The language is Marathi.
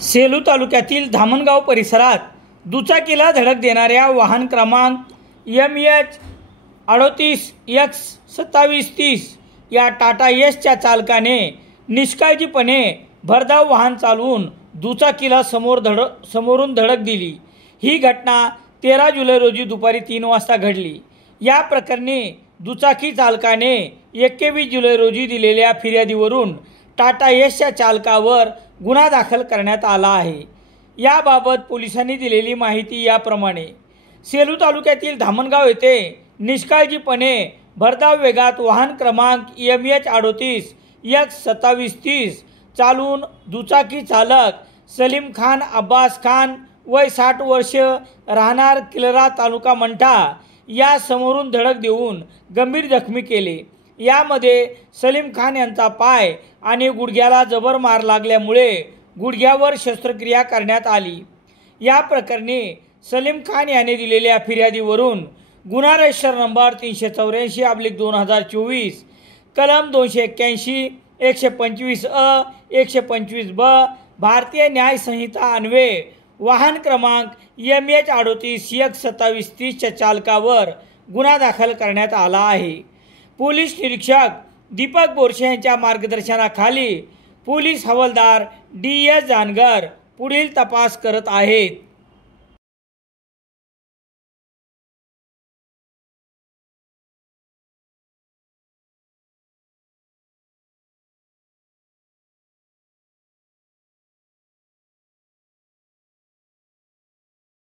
सेलू तालुक्यातील धामणगाव परिसरात दुचाकीला धडक देणाऱ्या वाहन क्रमांक MH38X2730 या टाटा यशच्या चालकाने निष्काळजीपणे भरधाव वाहन चालवून दुचाकीला समोरून धडक दिली। ही घटना 13 जुलै रोजी दुपारी 3 वाजता घडली। या प्रकरणी दुचाकी चालकाने 21 जुलै रोजी दिलेल्या फिर्यादीवरून टाटा यशच्या चालकावर गुन्हा दाखल करण्यात आला आहे। याबाबत पोलिसांनी दिलेली माहिती याप्रमाणे, सेलू तालुक्यातील धामणगाव येथे निष्काळजीपणे भरधाव वेगात वाहन क्रमांक MH38X2730 चालवून दुचाकी चालक सलीम खान अब्बास खान वय 60 वर्ष राहणार किलरा तालुका मंठा या समोरून धडक देऊन गंभीर जखमी केले। यामध्ये सलीम खान यांचा पाय आणि गुडघ्याला जबर मार लागल्यामुळे गुडघ्यावर शस्त्रक्रिया करण्यात आली। या प्रकरणी सलीम खान याने दिलेल्या फिर्यादीवरून गुन्हा रजिस्टर नंबर 384/2024 कलम 281, 125A, 125B भारतीय न्याय संहिता अन्वये वाहन क्रमांक MH38X2730 च्या चालकावर गुन्हा दाखल करण्यात आला आहे। पोलीस निरीक्षक दीपक बोरसे यांच्या मार्गदर्शनाखाली पोलीस हवालदार DS जानगर पुढील तपास करत आहेत।